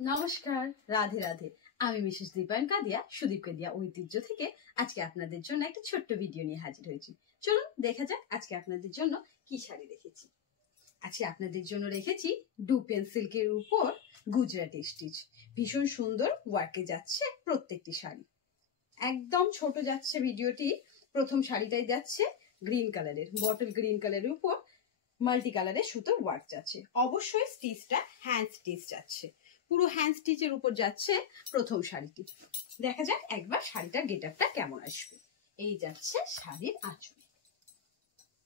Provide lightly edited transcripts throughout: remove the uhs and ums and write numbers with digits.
নমস্কার, রাধে রাধে। আমি মিসেস দীপায়ন কাদিয়া, সুদীপ কাদিয়া ঐতিহ্য থেকে আজকে আপনাদের জন্য একটা ছোট্ট ভিডিও নিয়ে হাজির হয়েছি। চলুন দেখা যাক আজকে আপনাদের জন্য কি শাড়ি রেখেছি। আজকে আপনাদের জন্য রেখেছি ডুপেন সিল্কের উপর গুজরাটি স্টিচ। ভীষণ সুন্দর ওয়ার্কে যাচ্ছে প্রত্যেকটি শাড়ি। একদম ছোট যাচ্ছে ভিডিওটি। প্রথম শাড়িটাই যাচ্ছে গ্রিন কালারের, বটল গ্রিন কালারের উপর মাল্টি কালারের সুতোর ওয়ার্ক যাচ্ছে। অবশ্যই স্টিচটা হ্যান্ড স্টিচ যাচ্ছে, পুরো হ্যান্ড স্টিচের উপর যাচ্ছে প্রথম শাড়িটি। দেখা যাক একবার শাড়িটার গেটআপটা কেমন আসবে। এই যাচ্ছে শাড়ির আঁচল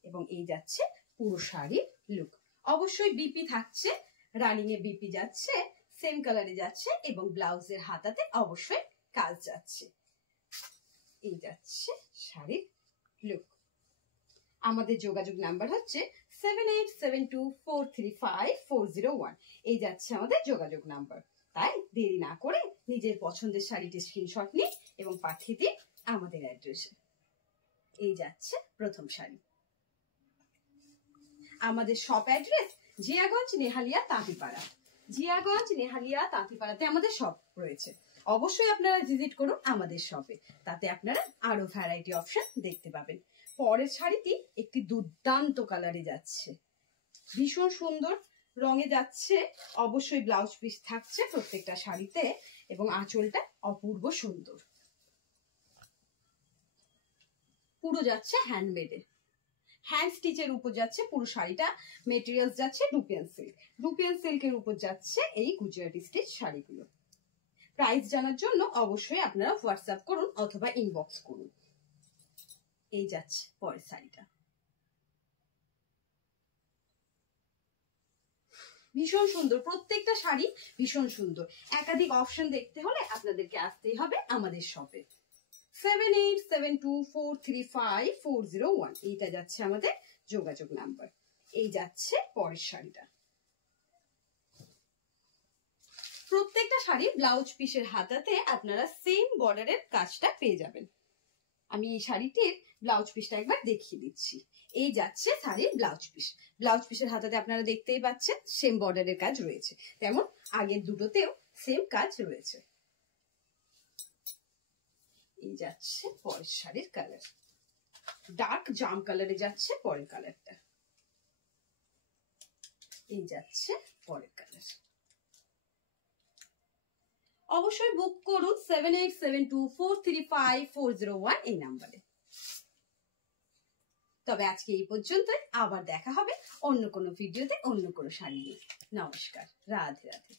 এবং এই যাচ্ছে পুরো শাড়ির লুক। অবশ্যই বিপি থাকছে, রানিং এ বিপি যাচ্ছে, সেম কালারে যাচ্ছে এবং ব্লাউজের হাতাতে অবশ্যই কাজ যাচ্ছে। এই যাচ্ছে শাড়ির লুক। আমাদের যোগাযোগ নাম্বার হচ্ছে 7872435401। এই যাচ্ছে আমাদের যোগাযোগ নাম্বার। তাই দেরি না করে নিজের পছন্দের শাড়িটি স্ক্রিনশট নিন এবং পাঠিয়ে দিন আমাদের অ্যাড্রেসে। এই যাচ্ছে প্রথম শাড়ি। আমাদের শপ অ্যাড্রেস জিয়াগঞ্জ নেহালিয়া তাঁতিপাড়া। জিয়াগঞ্জ নেহালিয়া তাঁতিপাড়াতে আমাদের শপ রয়েছে। অবশ্যই আপনারা ভিজিট করুন আমাদের শপে, তাতে আপনারা আরো ভ্যারাইটি অপশন দেখতে পাবেন। পরের শাড়িটি একটি দুর্দান্ত কালারে যাচ্ছে, ভীষণ সুন্দর রঙে যাচ্ছে। অবশ্যই ব্লাউজ পিস থাকছে প্রত্যেকটা শাড়িতে এবং আঁচলটা অপূর্ব সুন্দর। পুরো যাচ্ছে হ্যান্ডমেডে, হ্যান্ড স্টিচের উপর যাচ্ছে পুরো শাড়িটা। মেটেরিয়ালস যাচ্ছে ডুপিয়ান সিল্ক। ডুপিয়ান সিল্কের উপর যাচ্ছে এই গুজরাটি স্টিচ শাড়িগুলো। প্রাইস জানার জন্য অবশ্যই আপনারা হোয়াটসঅ্যাপ করুন অথবা ইনবক্স করুন। এই যাচ্ছে পরের শাড়িটা। ভীষণ সুন্দর, প্রত্যেকটা শাড়ি ভীষণ সুন্দর। একাধিক অপশন দেখতে হলে আপনাদেরকে আসতেই হবে আমাদের শপে। 7872435401 এইটা যাচ্ছে আমাদের যোগাযোগ নাম্বার। এই যাচ্ছে পরের শাড়িটা। প্রত্যেকটা শাড়ি ব্লাউজ পিসের হাতাতে আপনারা সেম বর্ডারের কাজটা পেয়ে যাবেন। আমি এই শাড়িটির ব্লাউজ পিসটা একবার দেখিয়ে দিচ্ছি। এই যাচ্ছে শাড়ির ব্লাউজ পিস। ব্লাউজ পিসের হাতাতে আপনারা দেখতেই পাচ্ছেন সেম বর্ডারের কাজ রয়েছে, তেমন আগের দুটোতেও সেম কাজ রয়েছে। এই যাচ্ছে পরের শাড়ির কালার, ডার্ক জাম কালারে যাচ্ছে পরের কালারটা। এই যাচ্ছে পরের কালার। অবশ্যই বুক করুন 7872435401 এই নাম্বারে। তবে আজকে এই পর্যন্তই, আবার দেখা হবে অন্য কোনো ভিডিওতে অন্য কোনো শাড়ি নিয়ে। নমস্কার, রাধে রাধে।